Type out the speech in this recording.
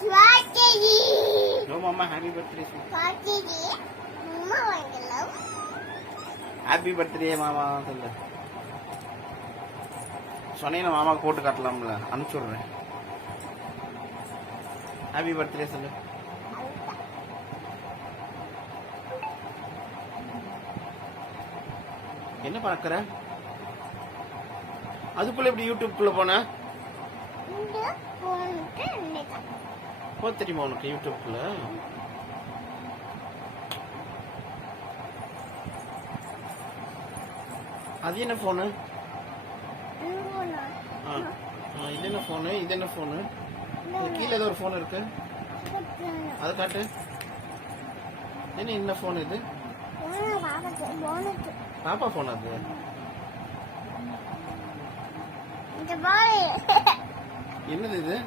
No, Mama, happy birthday. Happy birthday, Mama. சொன்னீங்க மாமாக்கு போட்டு காட்டலாம்ல, அனுப்பிச்சு விடுறேன். ஹாப்பி பர்த்டே சொல்லு. என்ன பார்க்கற? அதுக்குள்ள எப்படி யூடியூப்குள்ள போன? தெரியுமா உனக்கு யூடியூப்குள்ள? அது என்ன போனு? இது என்ன போனு? இது என்ன போனு? கீழே ஏதோ ஒரு போன் இருக்கு, அது காட்டு. என்ன போன் இது? பாப்பா போன் அது. என்னது இது?